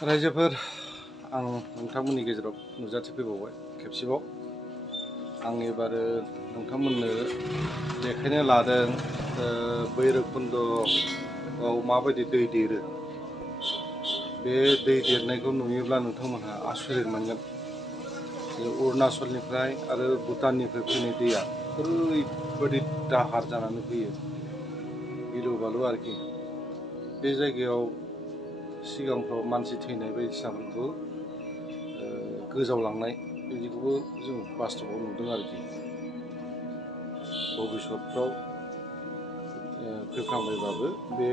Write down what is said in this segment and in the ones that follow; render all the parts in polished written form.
रायजोफोर आं नोंथांमोननि गेजेराव नुजाथिफैबावबाय खेबसेबाव आं एबारो नोंथांमोननो देखायनो लादों भैरबकुन्द'आव माबायदि दै देरो। बे दै देरनायखौ नुयोब्ला नोंथांमोनहा आसरित मोनगोन। अरुणाचलनिफ्राय आरो भुटाननिफ्राय फैनाय दैया ओरैबायदि दाहार जानानै फैयो, गिलु बालु आरोखि। बे जायगायाव सिगांफ्राव मानसि थैनाय बायदिसिनाफोरखौ गोजावलांनाय बिदिखौबो जों बास्तबआव नुदों आरोखि। भबिष्यतफ्राव फैफ्लांबायबाबो बे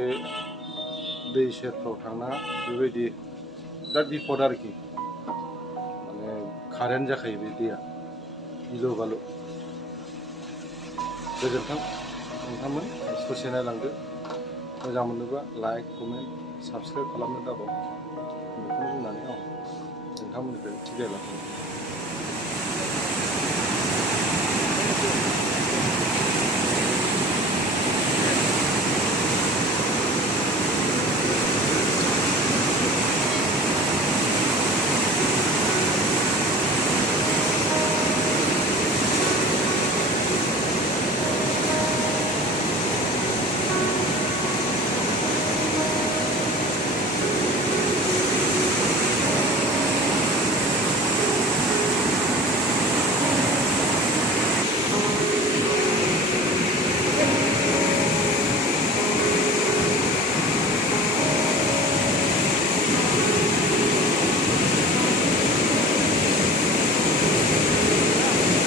दै सेरफ्राव थांना बेबायदि बिराद बिपद आरोखि। माने कारेन्ट जाखायो बे दैया, गिलु बालु। गोजोन्थों नोंथांमोन, ससे नायलांदो। मोजां मोनोबा लाइक, कमेन्ट, साबस्क्राइब खालामनो दाबाव। बेखौनो बुंनानै आं नोंथांमोननिफ्राय बिदाय लाबाय।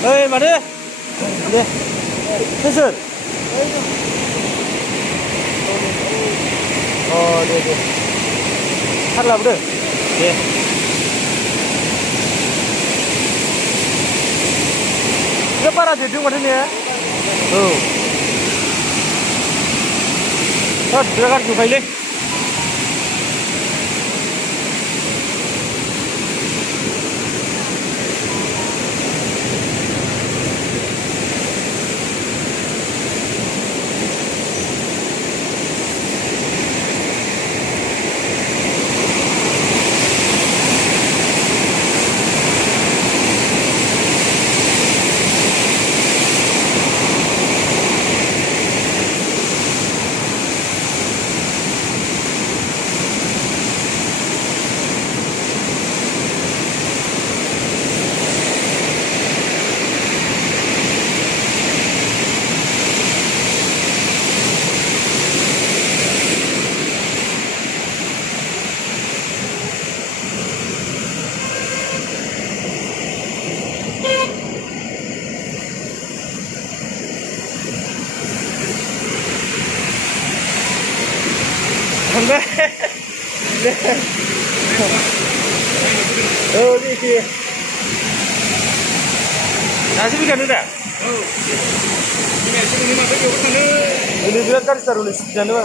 Ê mà đi. Đi. Thế sự. Đi. Thật là được. Đi. Cái para thì chúng mình thế Thôi, đưa các chú phải lên. Đi kìa. Nasi bikin udah. Ini biar kan taruh di sana.